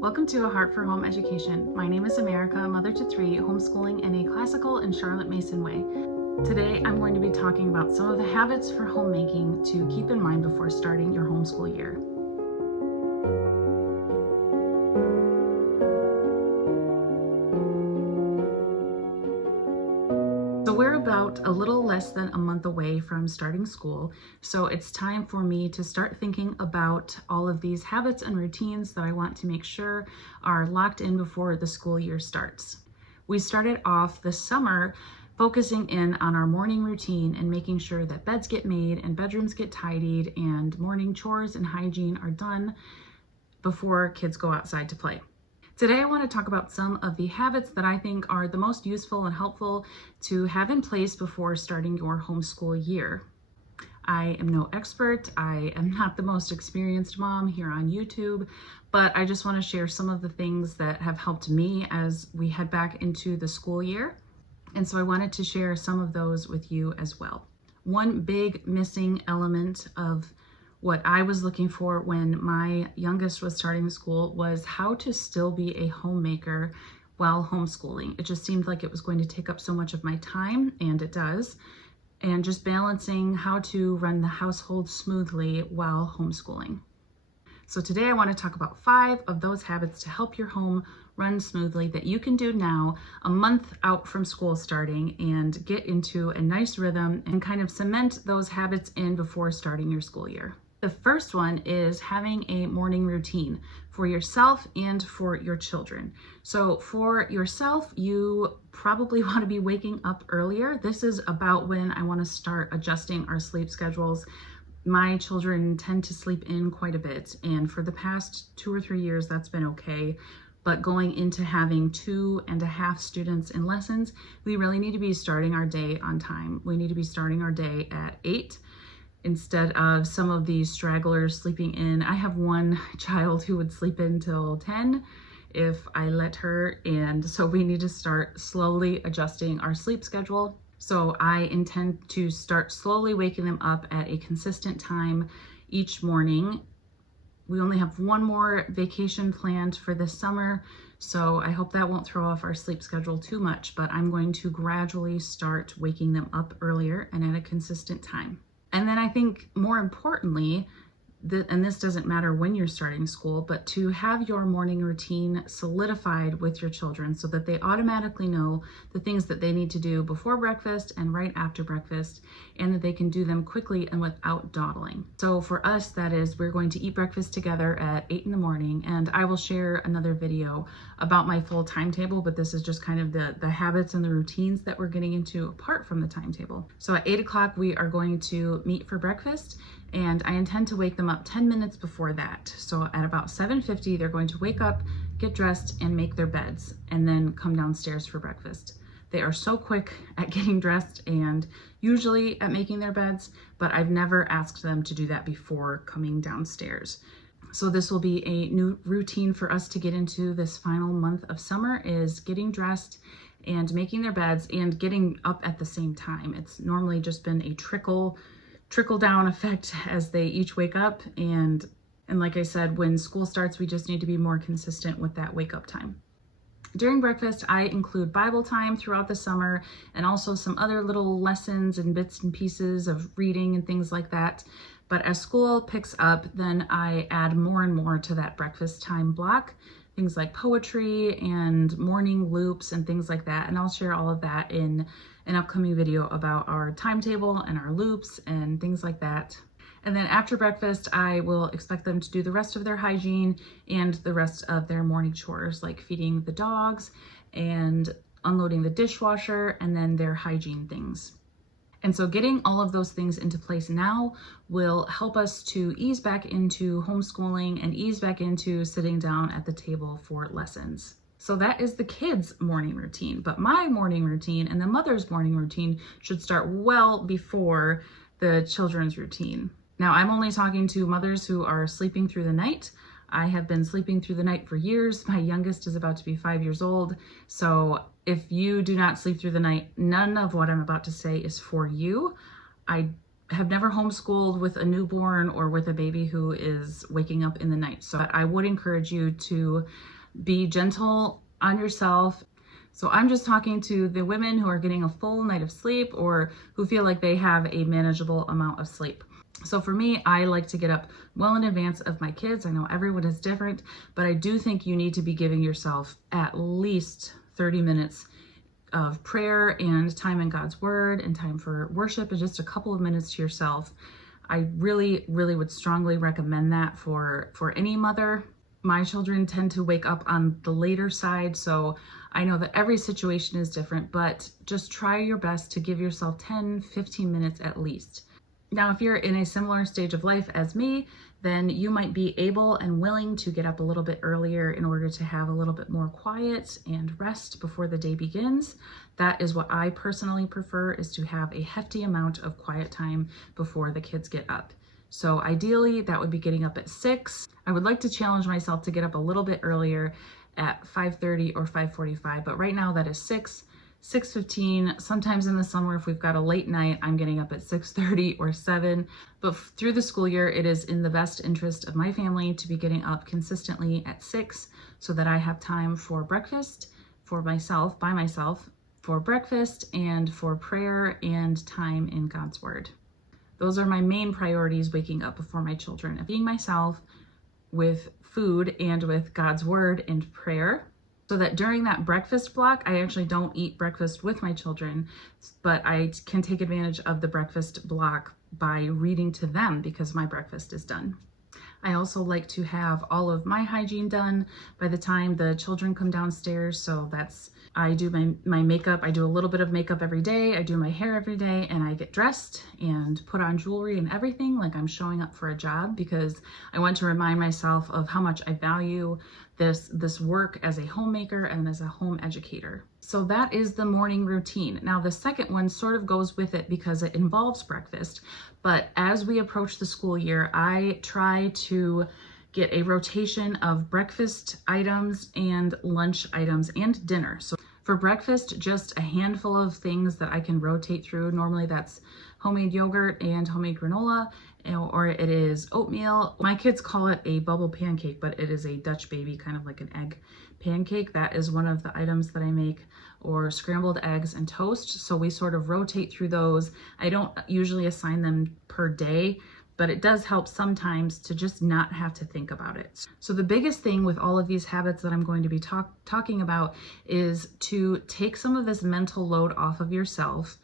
Welcome to A Heart for Home Education. My name is America, mother to three, homeschooling in a classical and Charlotte Mason way. Today, I'm going to be talking about some of the habits for homemaking to keep in mind before starting your homeschool year. So we're about a little less than a month away from starting school, so it's time for me to start thinking about all of these habits and routines that I want to make sure are locked in before the school year starts. We started off this summer focusing in on our morning routine and making sure that beds get made and bedrooms get tidied and morning chores and hygiene are done before kids go outside to play. Today, I want to talk about some of the habits that I think are the most useful and helpful to have in place before starting your homeschool year. I am no expert. I am not the most experienced mom here on YouTube, but I just want to share some of the things that have helped me as we head back into the school year. And so I wanted to share some of those with you as well. One big missing element of what I was looking for when my youngest was starting school was how to still be a homemaker while homeschooling. It just seemed like it was going to take up so much of my time, and it does, and just balancing how to run the household smoothly while homeschooling. So today I want to talk about 5 of those habits to help your home run smoothly that you can do now, a month out from school starting, and get into a nice rhythm and kind of cement those habits in before starting your school year. The first one is having a morning routine for yourself and for your children. So for yourself, you probably want to be waking up earlier. This is about when I want to start adjusting our sleep schedules. My children tend to sleep in quite a bit, and for the past 2 or 3 years, that's been okay. But going into having 2.5 students in lessons, we really need to be starting our day on time. We need to be starting our day at 8. Instead of some of these stragglers sleeping in. I have one child who would sleep in till 10 if I let her, and so we need to start slowly adjusting our sleep schedule. So I intend to start slowly waking them up at a consistent time each morning. We only have one more vacation planned for this summer, so I hope that won't throw off our sleep schedule too much, but I'm going to gradually start waking them up earlier and at a consistent time. And then I think more importantly, and this doesn't matter when you're starting school, but to have your morning routine solidified with your children so that they automatically know the things that they need to do before breakfast and right after breakfast, and that they can do them quickly and without dawdling. So for us, that is, we're going to eat breakfast together at 8 in the morning, and I will share another video about my full timetable, but this is just kind of the habits and the routines that we're getting into apart from the timetable. So at 8 o'clock, we are going to meet for breakfast, and I intend to wake them up 10 minutes before that. So at about 7:50, they're going to wake up, get dressed, and make their beds, and then come downstairs for breakfast. They are so quick at getting dressed and usually at making their beds, but I've never asked them to do that before coming downstairs. So this will be a new routine for us to get into this final month of summer, is getting dressed and making their beds and getting up at the same time. It's normally just been a trickle down effect as they each wake up, and like I said, when school starts, we just need to be more consistent with that wake up time. During breakfast, I include Bible time throughout the summer and also some other little lessons and bits and pieces of reading and things like that. But as school picks up, then I add more and more to that breakfast time block, things like poetry and morning loops and things like that. And I'll share all of that in an upcoming video about our timetable and our loops and things like that. And then after breakfast, I will expect them to do the rest of their hygiene and the rest of their morning chores, like feeding the dogs and unloading the dishwasher, and then their hygiene things. And so getting all of those things into place now will help us to ease back into homeschooling and ease back into sitting down at the table for lessons. So that is the kids' morning routine, but my morning routine and the mother's morning routine should start well before the children's routine. Now, I'm only talking to mothers who are sleeping through the night. I have been sleeping through the night for years. My youngest is about to be 5 years old. So if you do not sleep through the night, none of what I'm about to say is for you. I have never homeschooled with a newborn or with a baby who is waking up in the night. So I would encourage you to be gentle on yourself. So I'm just talking to the women who are getting a full night of sleep or who feel like they have a manageable amount of sleep. So for me, I like to get up well in advance of my kids. I know everyone is different, but I do think you need to be giving yourself at least 30 minutes of prayer and time in God's word and time for worship and just a couple of minutes to yourself. I really, really would strongly recommend that for any mother. My children tend to wake up on the later side, so I know that every situation is different, but just try your best to give yourself 10, 15 minutes at least. Now, if you're in a similar stage of life as me, then you might be able and willing to get up a little bit earlier in order to have a little bit more quiet and rest before the day begins. That is what I personally prefer, is to have a hefty amount of quiet time before the kids get up. So ideally, that would be getting up at 6. I would like to challenge myself to get up a little bit earlier at 5:30 or 5:45, but right now that is 6:15. Sometimes in the summer, if we've got a late night, I'm getting up at 6:30 or 7. But through the school year, it is in the best interest of my family to be getting up consistently at 6 so that I have time for breakfast for myself, by myself, for breakfast and for prayer and time in God's word. Those are my main priorities waking up before my children, and being myself with food and with God's word and prayer. So that during that breakfast block, I actually don't eat breakfast with my children, but I can take advantage of the breakfast block by reading to them because my breakfast is done. I also like to have all of my hygiene done by the time the children come downstairs. So I do my makeup. I do a little bit of makeup every day. I do my hair every day, and I get dressed and put on jewelry and everything like I'm showing up for a job, because I want to remind myself of how much I value this work as a homemaker and as a home educator. So that is the morning routine. Now the second one sort of goes with it because it involves breakfast, but as we approach the school year, I try to get a rotation of breakfast items and lunch items and dinner. So for breakfast, just a handful of things that I can rotate through. Normally that's homemade yogurt and homemade granola, or it is oatmeal. My kids call it a bubble pancake, but it is a Dutch baby, kind of like an egg pancake. That is one of the items that I make, or scrambled eggs and toast. So we sort of rotate through those. I don't usually assign them per day, but it does help sometimes to just not have to think about it. So the biggest thing with all of these habits that I'm going to be talking about is to take some of this mental load off of yourself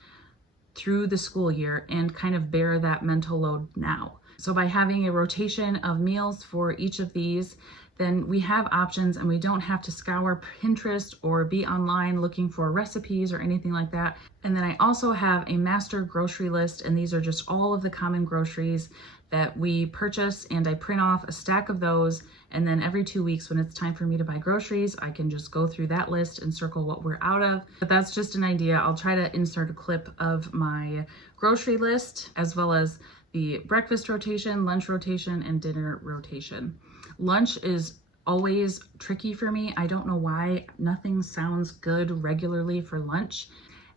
through the school year and kind of bear that mental load now. So by having a rotation of meals for each of these, then we have options and we don't have to scour Pinterest or be online looking for recipes or anything like that. And then I also have a master grocery list, and these are just all of the common groceries that we purchase, and I print off a stack of those, and then every 2 weeks when it's time for me to buy groceries, I can just go through that list and circle what we're out of. But that's just an idea. I'll try to insert a clip of my grocery list, as well as the breakfast rotation, lunch rotation, and dinner rotation. Lunch is always tricky for me. I don't know why. Nothing sounds good regularly for lunch.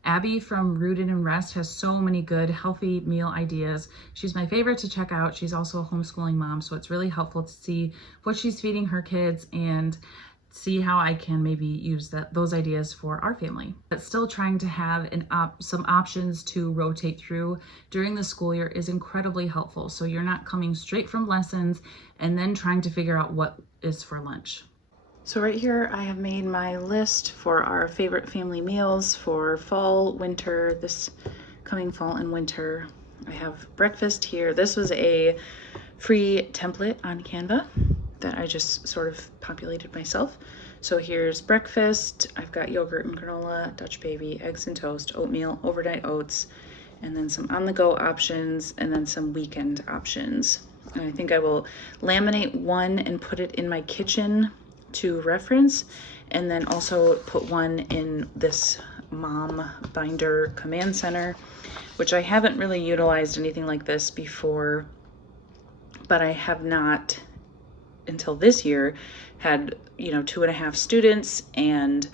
Abby from Rooted and Rest has so many good healthy meal ideas. She's my favorite to check out. She's also a homeschooling mom, so it's really helpful to see what she's feeding her kids and see how I can maybe use those ideas for our family. But still trying to have some options to rotate through during the school year is incredibly helpful. So you're not coming straight from lessons and then trying to figure out what is for lunch. So right here, I have made my list for our favorite family meals for fall, winter, this coming fall and winter. I have breakfast here. This was a free template on Canva that I just sort of populated myself. So here's breakfast. I've got yogurt and granola, Dutch baby, eggs and toast, oatmeal, overnight oats, and then some on-the-go options, and then some weekend options. And I think I will laminate one and put it in my kitchen to reference, and then also put one in this mom binder command center, which I haven't really utilized anything like this before, but I have not until this year had 2.5 students, and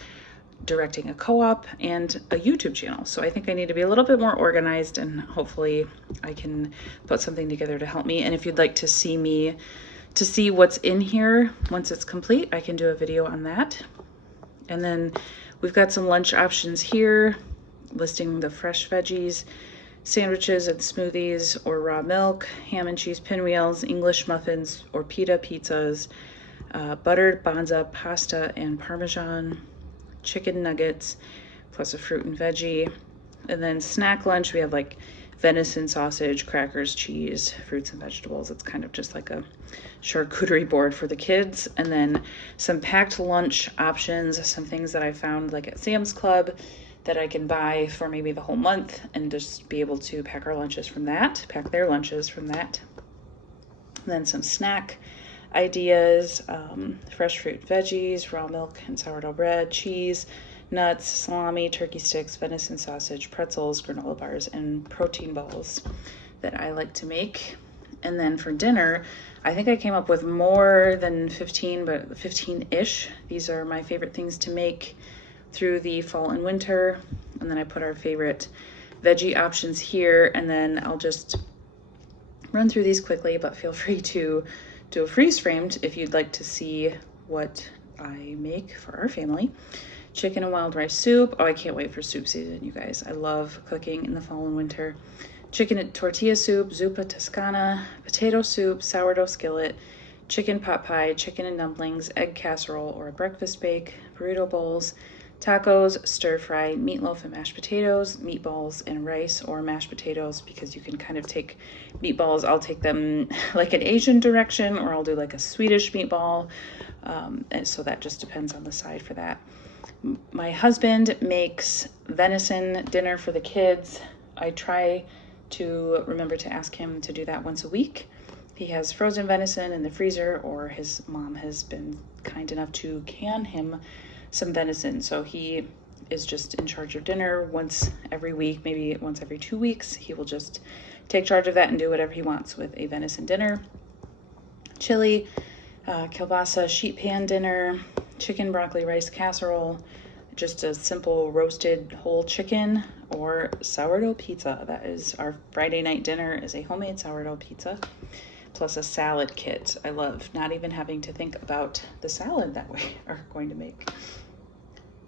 directing a co-op and a YouTube channel. So I think I need to be a little bit more organized, and hopefully I can put something together to help me. And if you'd like to see what's in here once it's complete, I can do a video on that. And then we've got some lunch options here, listing the fresh veggies, sandwiches and smoothies or raw milk, ham and cheese pinwheels, English muffins or pita pizzas, buttered banza pasta and parmesan, chicken nuggets, plus a fruit and veggie. And then snack lunch, we have like venison sausage, crackers, cheese, fruits and vegetables. It's kind of just like a charcuterie board for the kids. And then some packed lunch options, some things that I found like at Sam's Club that I can buy for maybe the whole month and just be able to pack our lunches from that, pack their lunches from that. And then some snack ideas, fresh fruit, veggies, raw milk and sourdough bread, cheese, nuts, salami, turkey sticks, venison sausage, pretzels, granola bars, and protein balls that I like to make. And then for dinner, I think I came up with more than 15, but 15-ish. These are my favorite things to make through the fall and winter. And then I put our favorite veggie options here, and then I'll just run through these quickly, but feel free to do a freeze framed if you'd like to see what I make for our family. Chicken and wild rice soup. Oh, I can't wait for soup season, you guys. I love cooking in the fall and winter. Chicken and tortilla soup, zuppa toscana, potato soup, sourdough skillet, chicken pot pie, chicken and dumplings, egg casserole or a breakfast bake, burrito bowls, tacos, stir fry, meatloaf and mashed potatoes, meatballs and rice or mashed potatoes, because you can kind of take meatballs. I'll take them like an Asian direction, or I'll do like a Swedish meatball. And so that just depends on the side for that. My husband makes venison dinner for the kids. I try to remember to ask him to do that once a week. He has frozen venison in the freezer, or his mom has been kind enough to can him some venison. So he is just in charge of dinner once every week, maybe once every 2 weeks. He will just take charge of that and do whatever he wants with a venison dinner. Chili, kielbasa sheet pan dinner, chicken broccoli rice casserole, just a simple roasted whole chicken, or sourdough pizza. That is our Friday night dinner, is a homemade sourdough pizza, plus a salad kit. I love not even having to think about the salad that we are going to make.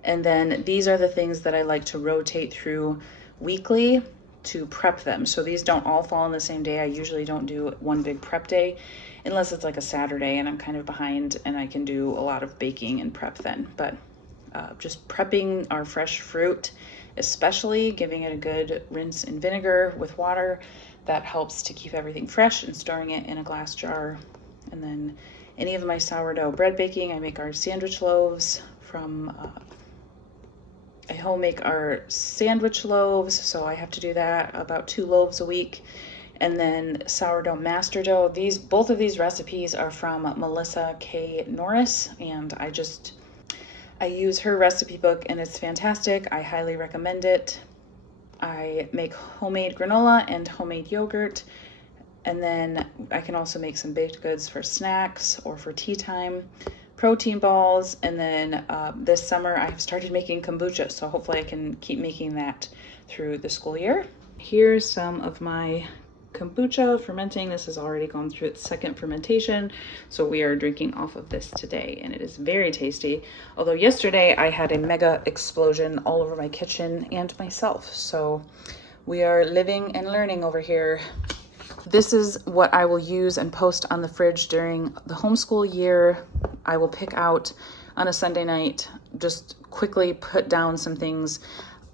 And then these are the things that I like to rotate through weekly to prep them. So these don't all fall on the same day. I usually don't do one big prep day unless it's like a Saturday and I'm kind of behind and I can do a lot of baking and prep then. But just prepping our fresh fruit, especially giving it a good rinse in vinegar with water, that helps to keep everything fresh, and storing it in a glass jar. And then any of my sourdough bread baking, I make our sandwich loaves from I home make our sandwich loaves, so I have to do that about 2 loaves a week. And then sourdough master dough. Both of these recipes are from Melissa K. Norris, and I use her recipe book and it's fantastic. I highly recommend it. I make homemade granola and homemade yogurt, and then I can also make some baked goods for snacks or for tea time. Protein balls, and then this summer I have started making kombucha, so hopefully I can keep making that through the school year. Here's some of my kombucha fermenting. This has already gone through its 2nd fermentation, so we are drinking off of this today, and it is very tasty. Although yesterday I had a mega explosion all over my kitchen and myself, so we are living and learning over here. This is what I will use and post on the fridge during the homeschool year. I will pick out on a Sunday night, just quickly put down some things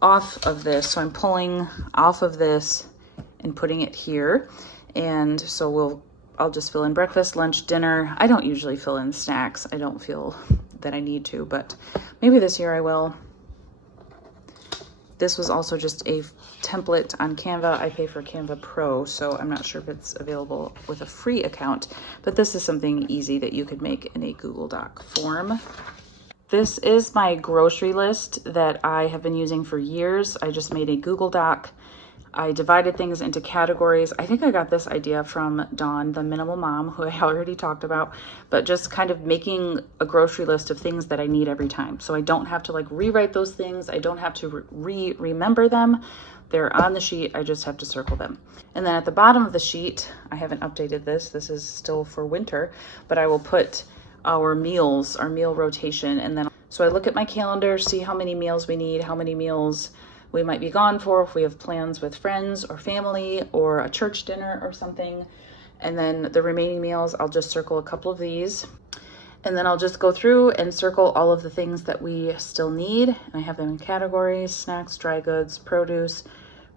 off of this. So I'm pulling off of this and putting it here. And so I'll just fill in breakfast, lunch, dinner. I don't usually fill in snacks. I don't feel that I need to, but maybe this year I will. This was also just a template on Canva. I pay for Canva Pro, so I'm not sure if it's available with a free account, but this is something easy that you could make in a Google Doc form. This is my grocery list that I have been using for years. I just made a Google Doc. I divided things into categories. I think I got this idea from Dawn, the minimal mom, who I already talked about, but just kind of making a grocery list of things that I need every time. So I don't have to like rewrite those things. I don't have to remember them. They're on the sheet. I just have to circle them. And then at the bottom of the sheet, I haven't updated this. This is still for winter, but I will put our meals, our meal rotation. And then, so I look at my calendar, see how many meals we need, how many meals we might be gone for if we have plans with friends or family or a church dinner or something. And then the remaining meals, I'll just circle a couple of these. And then I'll just go through and circle all of the things that we still need. And I have them in categories: snacks, dry goods, produce,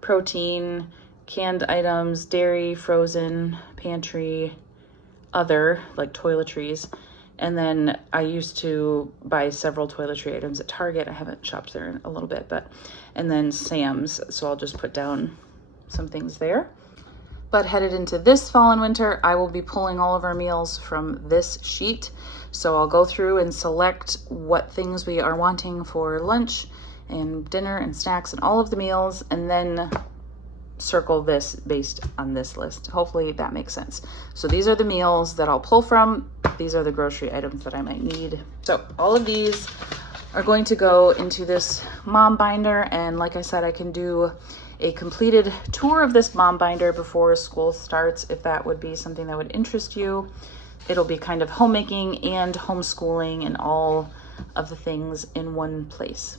protein, canned items, dairy, frozen, pantry, other, like toiletries. And then I used to buy several toiletry items at Target. I haven't shopped there in a little bit, and then Sam's. So I'll just put down some things there. But headed into this fall and winter, I will be pulling all of our meals from this sheet. So I'll go through and select what things we are wanting for lunch and dinner and snacks and all of the meals, and then circle this based on this list. Hopefully that makes sense. So these are the meals that I'll pull from. These are the grocery items that I might need. So all of these are going to go into this mom binder. And like I said, I can do a completed tour of this mom binder before school starts, if that would be something that would interest you. It'll be kind of homemaking and homeschooling and all of the things in one place.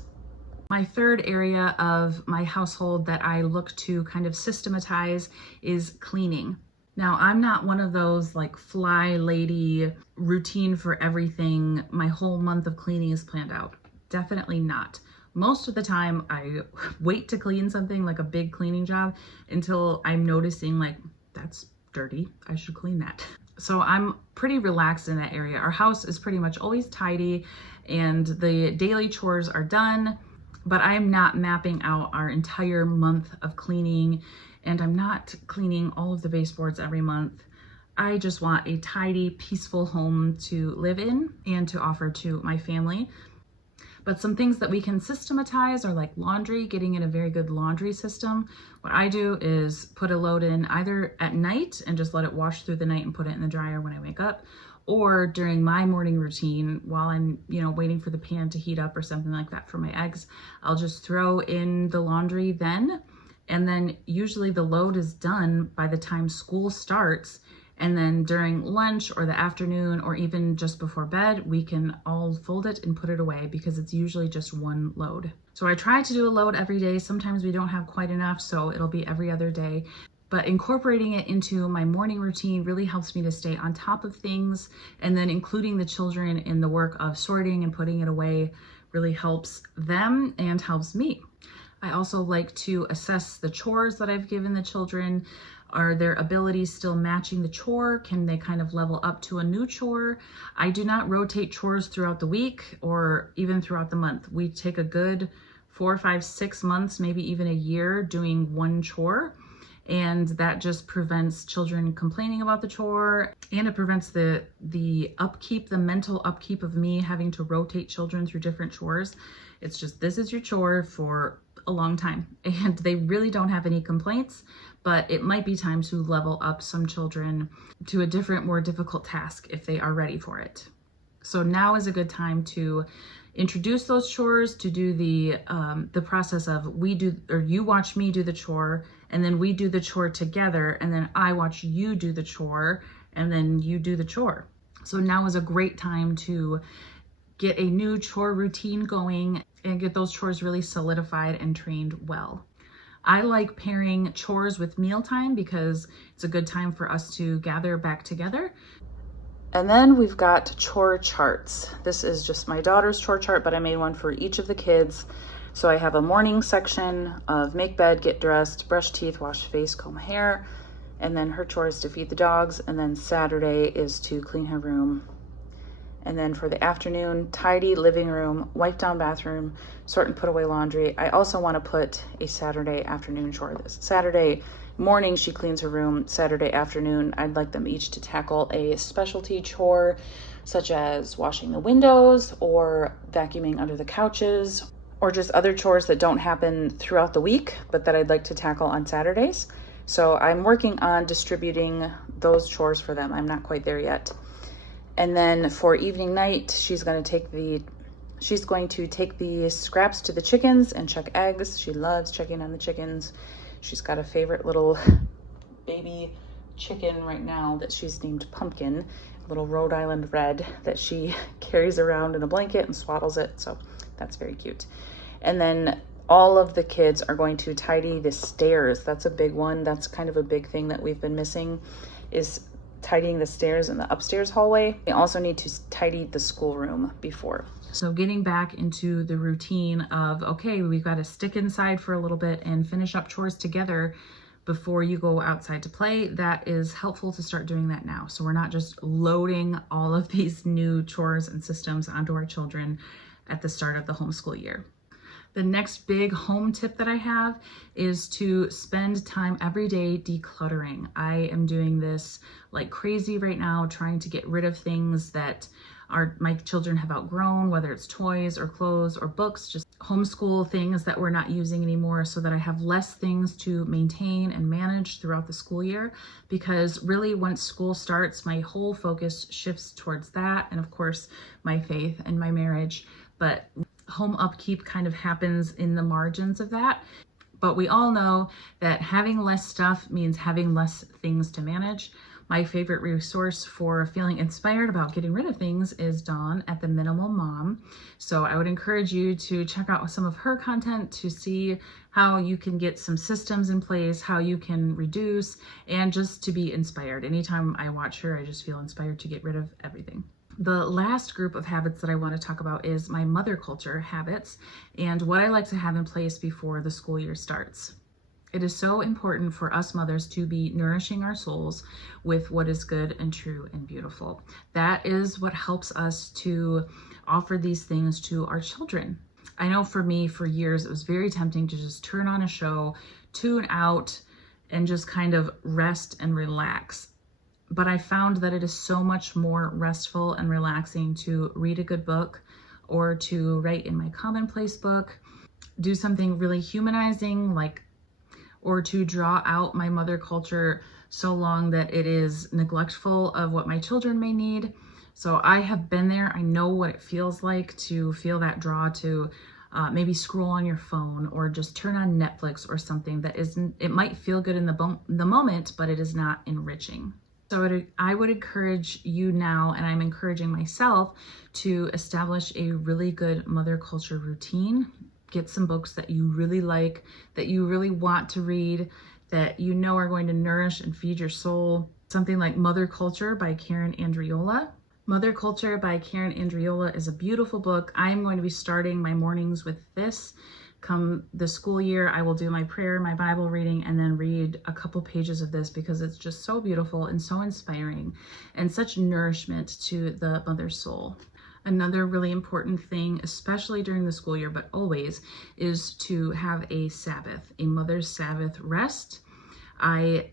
My third area of my household that I look to kind of systematize is cleaning. Now, I'm not one of those like fly lady routine for everything. My whole month of cleaning is planned out. Definitely not. Most of the time I wait to clean something like a big cleaning job until I'm noticing like that's dirty. I should clean that. So I'm pretty relaxed in that area. Our house is pretty much always tidy and the daily chores are done. But I'm not mapping out our entire month of cleaning, and I'm not cleaning all of the baseboards every month. I just want a tidy, peaceful home to live in and to offer to my family. But some things that we can systematize are like laundry, getting in a very good laundry system. What I do is put a load in either at night and just let it wash through the night and put it in the dryer when I wake up, or during my morning routine while I'm, waiting for the pan to heat up or something like that for my eggs, I'll just throw in the laundry then. And then usually the load is done by the time school starts. And then during lunch or the afternoon or even just before bed, we can all fold it and put it away because it's usually just one load. So I try to do a load every day. Sometimes we don't have quite enough, so it'll be every other day. But incorporating it into my morning routine really helps me to stay on top of things. And then including the children in the work of sorting and putting it away really helps them and helps me. I also like to assess the chores that I've given the children. Are their abilities still matching the chore? Can they kind of level up to a new chore? I do not rotate chores throughout the week or even throughout the month. We take a good 4, 5, 6 months, maybe even a year doing one chore. And that just prevents children complaining about the chore, and it prevents the upkeep, the mental upkeep of me having to rotate children through different chores. It's just, this is your chore for a long time, and they really don't have any complaints, but it might be time to level up some children to a different, more difficult task if they are ready for it. So now is a good time to introduce those chores, to do the process of you watch me do the chore, and then we do the chore together, and then I watch you do the chore, and then you do the chore. So now is a great time to get a new chore routine going and get those chores really solidified and trained well. I like pairing chores with mealtime because it's a good time for us to gather back together. And then we've got chore charts. This is just my daughter's chore chart, but I made one for each of the kids. So I have a morning section of make bed, get dressed, brush teeth, wash face, comb hair, and then her chore is to feed the dogs. And then Saturday is to clean her room. And then for the afternoon, tidy living room, wipe down bathroom, sort and put away laundry. I also want to put a Saturday afternoon chore. This Saturday morning, she cleans her room. Saturday afternoon, I'd like them each to tackle a specialty chore, such as washing the windows or vacuuming under the couches. or just other chores that don't happen throughout the week, but that I'd like to tackle on Saturdays. So I'm working on distributing those chores for them. I'm not quite there yet. And then for evening night, she's going to take the scraps to the chickens and check eggs. She loves checking on the chickens. She's got a favorite little baby chicken right now that she's named Pumpkin, little Rhode Island red that she carries around in a blanket and swaddles it. So that's very cute. And then all of the kids are going to tidy the stairs. That's a big one. That's kind of a big thing that we've been missing, is tidying the stairs in the upstairs hallway. We also need to tidy the schoolroom before. So getting back into the routine of, okay, we've got to stick inside for a little bit and finish up chores together before you go outside to play, that is helpful to start doing that now. So we're not just loading all of these new chores and systems onto our children at the start of the homeschool year. The next big home tip that I have is to spend time every day decluttering. I am doing this like crazy right now, trying to get rid of things that my children have outgrown, whether it's toys or clothes or books, just homeschool things that we're not using anymore, so that I have less things to maintain and manage throughout the school year. Because really, once school starts, my whole focus shifts towards that, and of course my faith and my marriage. But home upkeep kind of happens in the margins of that. But we all know that having less stuff means having less things to manage. My favorite resource for feeling inspired about getting rid of things is Dawn at The Minimal Mom. So I would encourage you to check out some of her content to see how you can get some systems in place, how you can reduce, and just to be inspired. Anytime I watch her, I just feel inspired to get rid of everything. The last group of habits that I want to talk about is my mother culture habits and what I like to have in place before the school year starts. It is so important for us mothers to be nourishing our souls with what is good and true and beautiful. That is what helps us to offer these things to our children. I know for me, for years, it was very tempting to just turn on a show, tune out, and just kind of rest and relax. But I found that it is so much more restful and relaxing to read a good book, or to write in my commonplace book, do something really humanizing, or to draw out my mother culture so long that it is neglectful of what my children may need. So I have been there. I know what it feels like to feel that draw to maybe scroll on your phone or just turn on Netflix or something that isn't, it might feel good in the moment, but it is not enriching. So I would encourage you now, and I'm encouraging myself, to establish a really good mother culture routine. Get some books that you really like, that you really want to read, that you know are going to nourish and feed your soul. Something like Mother Culture by Karen Andriola. Mother Culture by Karen Andriola is a beautiful book. I am going to be starting my mornings with this. Come the school year, I will do my prayer, my Bible reading, and then read a couple pages of this because it's just so beautiful and so inspiring and such nourishment to the mother's soul. Another really important thing, especially during the school year, but always, is to have a Sabbath, a mother's Sabbath rest. I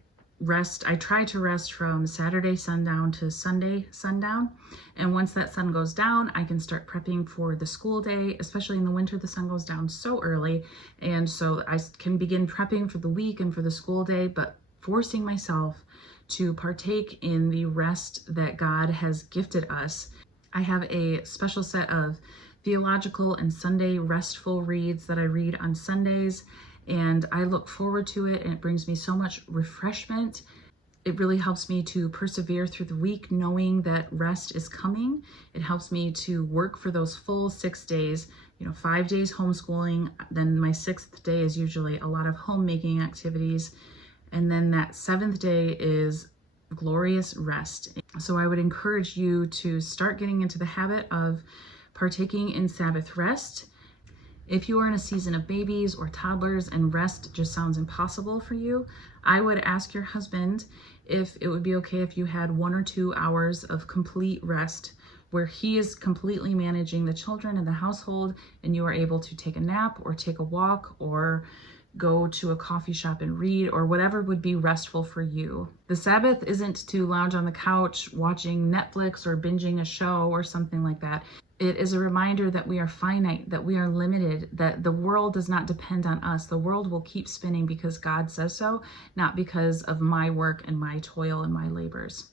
try to rest from Saturday sundown to Sunday sundown. And once that sun goes down, I can start prepping for the school day. Especially in the winter, the sun goes down so early. And so I can begin prepping for the week and for the school day, but forcing myself to partake in the rest that God has gifted us. I have a special set of theological and Sunday restful reads that I read on Sundays, and I look forward to it, and it brings me so much refreshment. It really helps me to persevere through the week knowing that rest is coming. It helps me to work for those full 6 days, 5 days homeschooling, then my 6th day is usually a lot of homemaking activities, and then that 7th day is glorious rest. So I would encourage you to start getting into the habit of partaking in Sabbath rest. If you are in a season of babies or toddlers and rest just sounds impossible for you, I would ask your husband if it would be okay if you had 1 or 2 hours of complete rest where he is completely managing the children and the household, and you are able to take a nap or take a walk or go to a coffee shop and read, or whatever would be restful for you. The Sabbath isn't to lounge on the couch watching Netflix or binging a show or something like that. It is a reminder that we are finite, that we are limited, that the world does not depend on us. The world will keep spinning because God says so, not because of my work and my toil and my labors.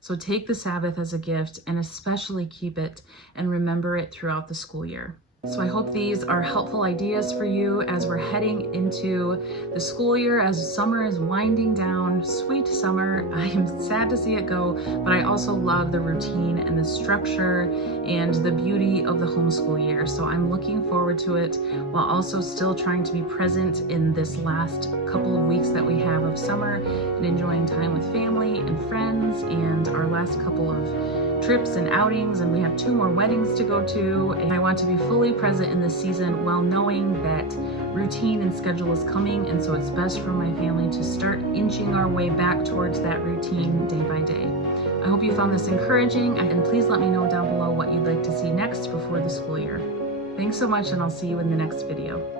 So take the Sabbath as a gift and especially keep it and remember it throughout the school year. So I hope these are helpful ideas for you as we're heading into the school year, as summer is winding down. Sweet summer. I am sad to see it go, but I also love the routine and the structure and the beauty of the homeschool year. So I'm looking forward to it while also still trying to be present in this last couple of weeks that we have of summer and enjoying time with family and friends and our last couple of trips and outings, and we have 2 more weddings to go to, and I want to be fully present in this season while knowing that routine and schedule is coming, and so it's best for my family to start inching our way back towards that routine day by day. I hope you found this encouraging, and please let me know down below what you'd like to see next before the school year. Thanks so much, and I'll see you in the next video.